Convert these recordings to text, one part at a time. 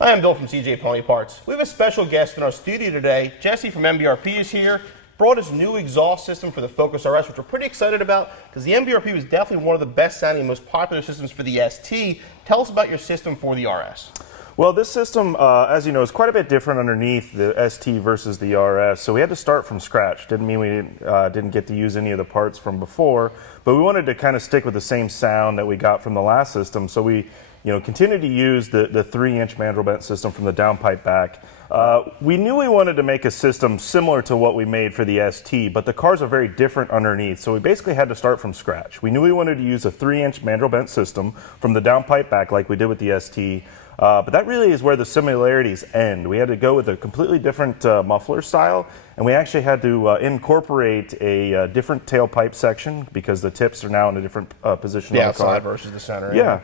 Hi, I'm Bill from CJ Pony Parts. We have a special guest in our studio today. Jesse from MBRP is here. Brought his new exhaust system for the Focus RS, which we're pretty excited about because the MBRP was definitely one of the best sounding, most popular systems for the ST. Tell us about your system for the RS. Well, this system, as you know, is quite a bit different underneath the ST versus the RS. So we had to start from scratch. Didn't mean we didn't get to use any of the parts from before, but we wanted to kind of stick with the same sound that we got from the last system. So we continued to use the 3-inch mandrel-bent system from the downpipe back. We knew we wanted to make a system similar to what we made for the ST, but the cars are very different underneath, so we basically had to start from scratch. We knew we wanted to use a 3-inch mandrel-bent system from the downpipe back like we did with the ST, but that really is where the similarities end. We had to go with a completely different muffler style, and we actually had to incorporate a different tailpipe section because the tips are now in a different position on the car. Outside versus the center. Yeah.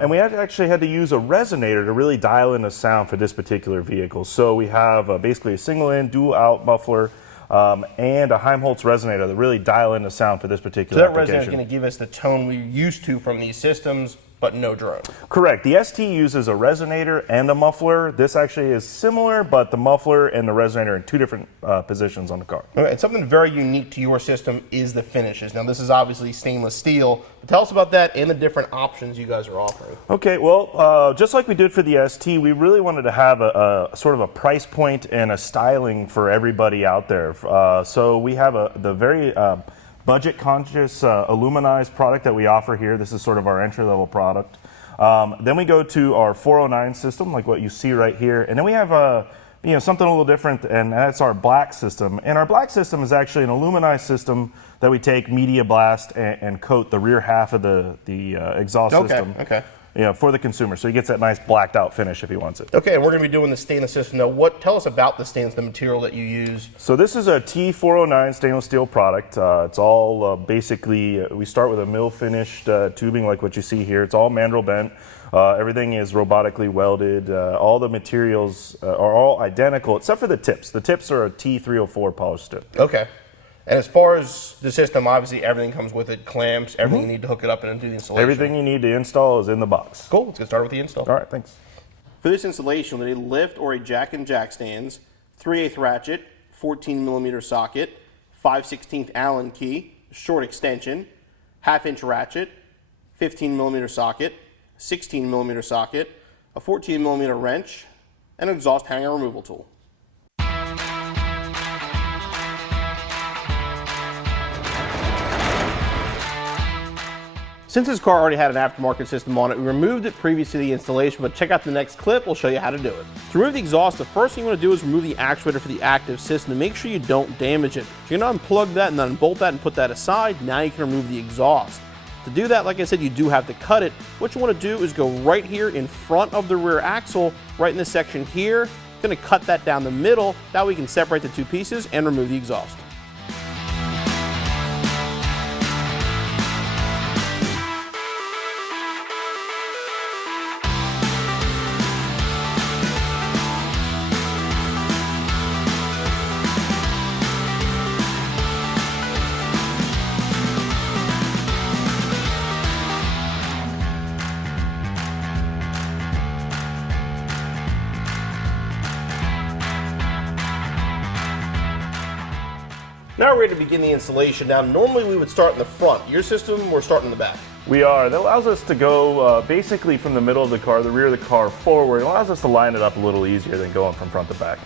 And we actually had to use a resonator to really dial in the sound for this particular vehicle. So we have basically a single-in, dual-out muffler and a Helmholtz resonator that really dial in the sound for this particular application. So that resonator is going to give us the tone we're used to from these systems, but no drone. Correct. The ST uses a resonator and a muffler. This actually is similar, but the muffler and the resonator are in two different positions on the car. Okay, and something very unique to your system is the finishes. Now, this is obviously stainless steel. But tell us about that and the different options you guys are offering. Okay, well, just like we did for the ST, we really wanted to have a sort of a price point and a styling for everybody out there. So we have the very budget-conscious aluminized product that we offer here. This is sort of our entry-level product. Then we go to our 409 system, like what you see right here, and then we have something a little different, and that's our black system. And our black system is actually an aluminized system that we take media blast and coat the rear half of the exhaust system. Okay. For the consumer, so he gets that nice blacked out finish if he wants it. Okay, and we're going to be doing the stainless system. Now, tell us about the stainless, the material that you use. So this is a T409 stainless steel product. It's all basically, we start with a mill finished tubing like what you see here. It's all mandrel bent. Everything is robotically welded. All the materials are all identical except for the tips. The tips are a T304 polished tip. Okay. And as far as the system, obviously everything comes with it, clamps, everything you need to hook it up and do the installation. Everything you need to install is in the box. Cool, let's get started with the install. All right, thanks. For this installation, we need a lift or a jack and jack stands, 3/8 ratchet, 14mm socket, 5/16 Allen key, short extension, 1/2-inch ratchet, 15mm socket, 16mm socket, a 14mm wrench, and an exhaust hanger removal tool. Since this car already had an aftermarket system on it, we removed it previous to the installation, but check out the next clip, we'll show you how to do it. To remove the exhaust, the first thing you want to do is remove the actuator for the active system to make sure you don't damage it. So you're going to unplug that and then unbolt that and put that aside. Now you can remove the exhaust. To do that, like I said, you do have to cut it. What you want to do is go right here in front of the rear axle, right in this section here. Going to cut that down the middle. That way we can separate the two pieces and remove the exhaust. Now we're ready to begin the installation. Now, normally we would start in the front. Your system, we're starting in the back. We are. That allows us to go basically from the middle of the car, the rear of the car forward. It allows us to line it up a little easier than going from front to back.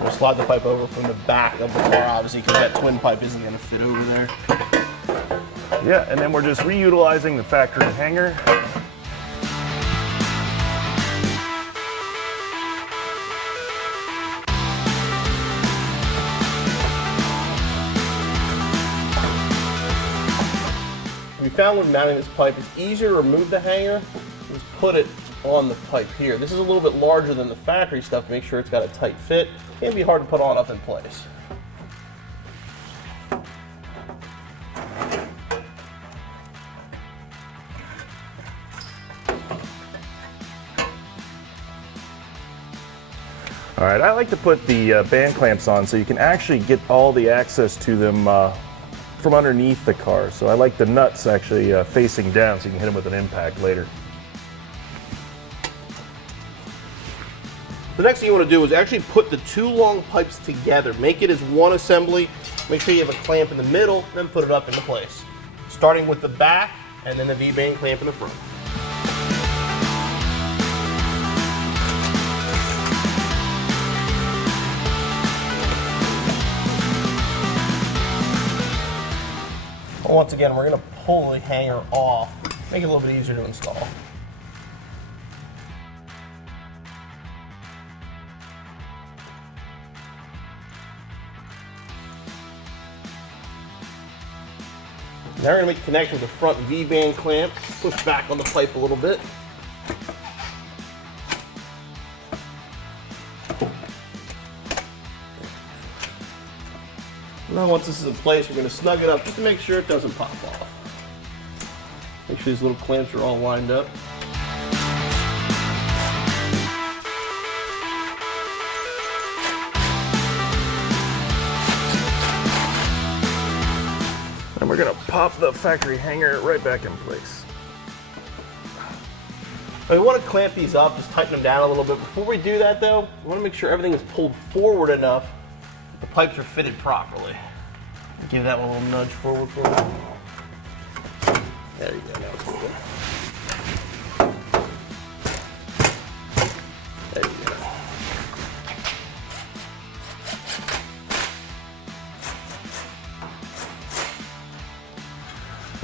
We'll slide the pipe over from the back of the car, obviously, because that twin pipe isn't going to fit over there. Yeah, and then we're just reutilizing the factory hanger. We found when mounting this pipe, it's easier to remove the hanger, just put it on the pipe here. This is a little bit larger than the factory stuff to make sure it's got a tight fit. It can be hard to put on up in place. All right, I like to put the band clamps on so you can actually get all the access to them from underneath the car. So I like the nuts actually facing down so you can hit them with an impact later. The next thing you want to do is actually put the two long pipes together. Make it as one assembly. Make sure you have a clamp in the middle, then put it up into place. Starting with the back and then the V-band clamp in the front. Once again, we're going to pull the hanger off, make it a little bit easier to install. Now we're going to make a connection with the front V-band clamp, push back on the pipe a little bit. Now once this is in place, we're going to snug it up just to make sure it doesn't pop off. Make sure these little clamps are all lined up. And we're going to pop the factory hanger right back in place. We want to clamp these up, just tighten them down a little bit. Before we do that though, we want to make sure everything is pulled forward enough that the pipes are fitted properly. Give that one a little nudge forward for me. There you go, now it's moving. There you go.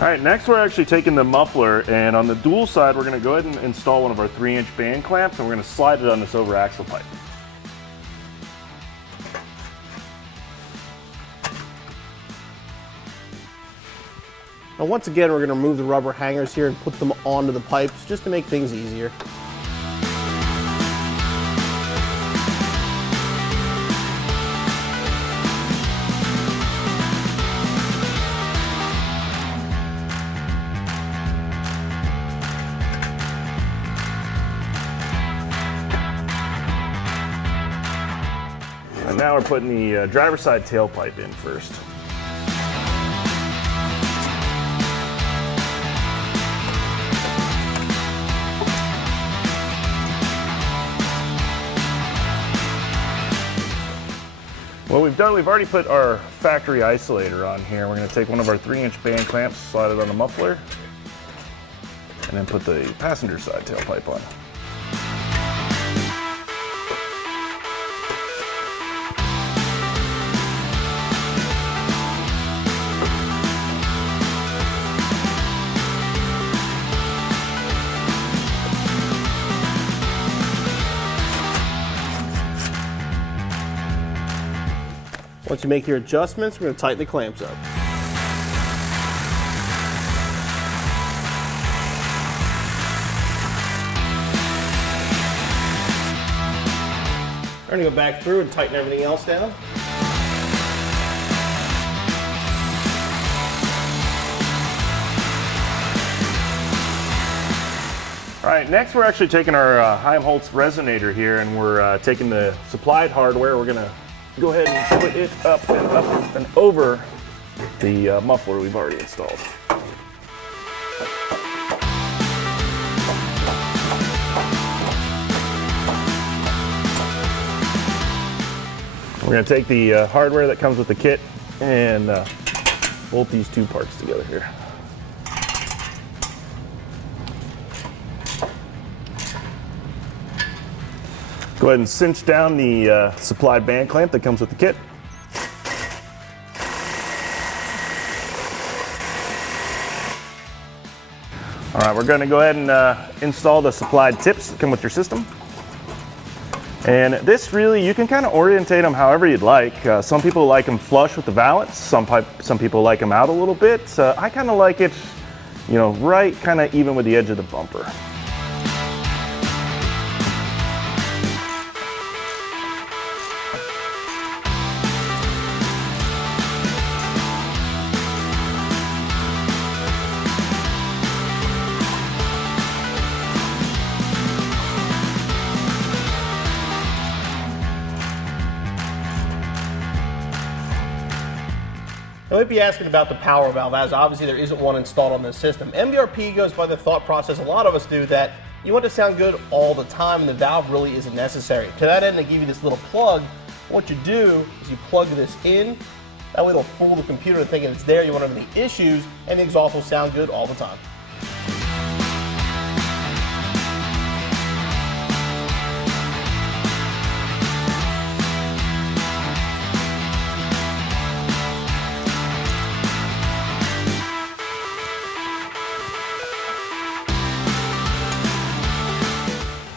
All right, next we're actually taking the muffler, and on the dual side, we're going to go ahead and install one of our 3-inch band clamps, and we're going to slide it on this over axle pipe. Now once again, we're going to remove the rubber hangers here and put them onto the pipes just to make things easier. And now we're putting the driver's side tailpipe in first. What we've done, we've already put our factory isolator on here. We're going to take one of our 3-inch band clamps, slide it on the muffler, and then put the passenger side tailpipe on. Once you make your adjustments, we're going to tighten the clamps up. We're going to go back through and tighten everything else down. All right, next we're actually taking our Heimholtz resonator here, and we're taking the supplied hardware. We're going to go ahead and put it up and over the muffler we've already installed. We're going to take the hardware that comes with the kit and bolt these two parts together here. Go ahead and cinch down the supplied band clamp that comes with the kit. All right, we're going to go ahead and install the supplied tips that come with your system. And this really, you can kind of orientate them however you'd like. Some people like them flush with the valance. Some people like them out a little bit. I kind of like it, you know, right kind of even with the edge of the bumper. You might be asking about the power valve, as obviously there isn't one installed on this system. MBRP goes by the thought process a lot of us do that you want to sound good all the time, and the valve really isn't necessary. To that end, they give you this little plug. What you do is you plug this in. That way it'll fool the computer into thinking it's there. You won't have any issues, and the exhaust will sound good all the time.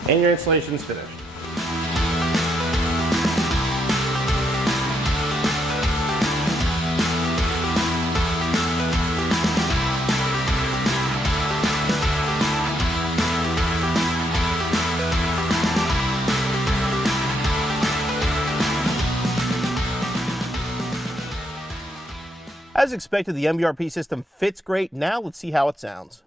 And your installation is finished. As expected, the MBRP system fits great. Now let's see how it sounds.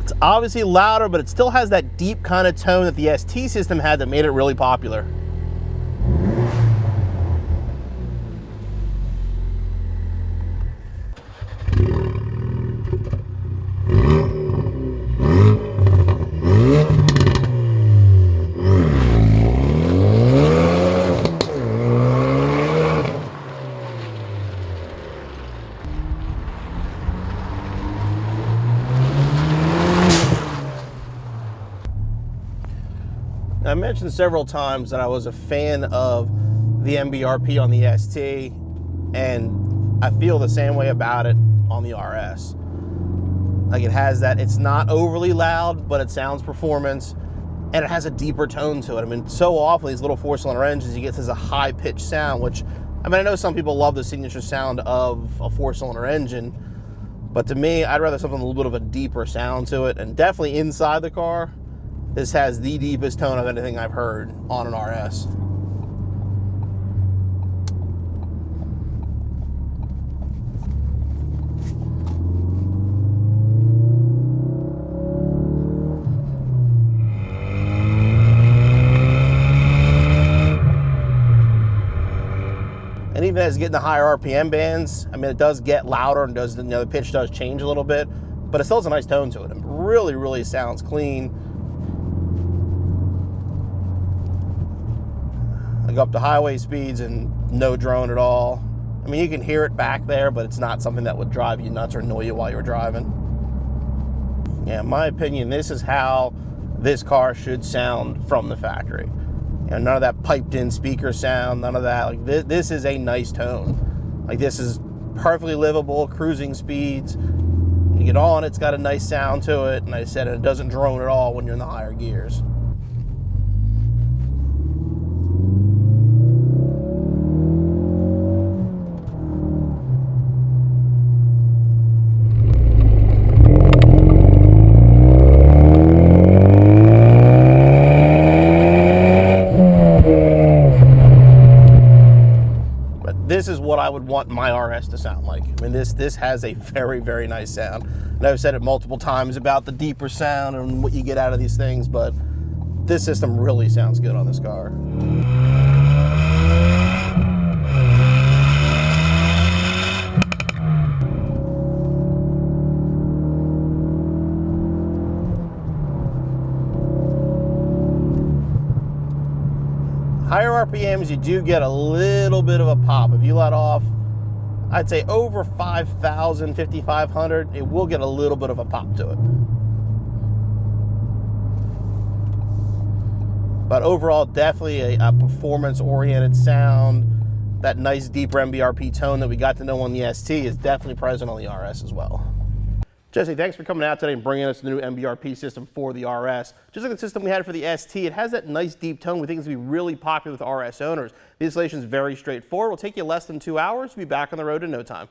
It's obviously louder, but it still has that deep kind of tone that the ST system had that made it really popular. I mentioned several times that I was a fan of the MBRP on the ST, and I feel the same way about it on the RS. Like, it has that, it's not overly loud, but it sounds performance, and it has a deeper tone to it. I mean, so often these little four-cylinder engines, you get this a high-pitched sound, which, I mean, I know some people love the signature sound of a four-cylinder engine, but to me, I'd rather something with a little bit of a deeper sound to it, and definitely inside the car, this has the deepest tone of anything I've heard on an RS. And even as getting the higher RPM bands, I mean, it does get louder and does, you know, the pitch does change a little bit, but it still has a nice tone to it. It really, really sounds clean. I go up to highway speeds and no drone at all. I mean, you can hear it back there, but it's not something that would drive you nuts or annoy you while you're driving. Yeah, in my opinion, this is how this car should sound from the factory. You know, none of that piped in speaker sound, none of that. Like, this is a nice tone. Like, this is perfectly livable, cruising speeds. You get on, it's got a nice sound to it, and I said it doesn't drone at all when you're in the higher gears. This is what I would want my RS to sound like. I mean, this has a very, very nice sound. And I've said it multiple times about the deeper sound and what you get out of these things, but this system really sounds good on this car. Higher RPMs, you do get a little bit of a pop. If you let off, I'd say over 5,000, 5,500, it will get a little bit of a pop to it. But overall, definitely a performance-oriented sound. That nice deeper MBRP tone that we got to know on the ST is definitely present on the RS as well. Jesse, thanks for coming out today and bringing us the new MBRP system for the RS. Just like the system we had for the ST, it has that nice deep tone we think is going to be really popular with RS owners. The installation is very straightforward. It'll take you less than 2 hours. We'll be back on the road in no time.